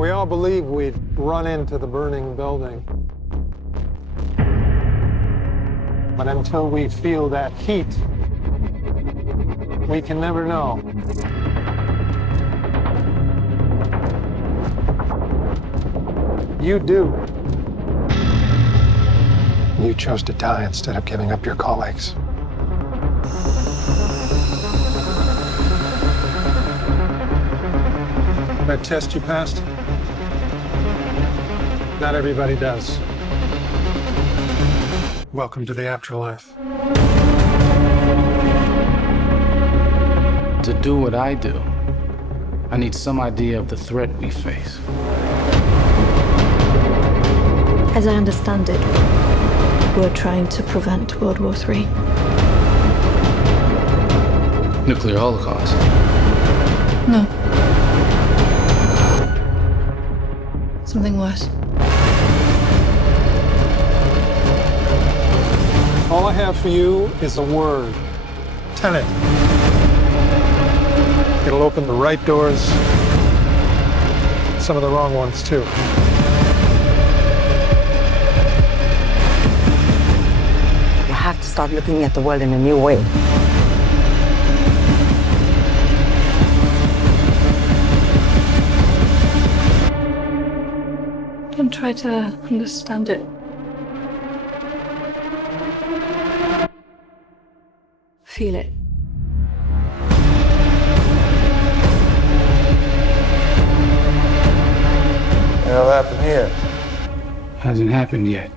We all believe we'd run into the burning building. But until we feel that heat, we can never know. You do. You chose to die instead of giving up your colleagues. That test you passed? Not everybody does. Welcome to the afterlife. To do what I do, I need some idea of the threat we face. As I understand it, we're trying to prevent World War III. Nuclear holocaust. No. Something worse. All I have for you is a word. Tenet. It'll open the right doors, some of the wrong ones too. You have to start looking at the world in a new way. Don't try to understand it. Feel it. What happened here? Hasn't happened yet.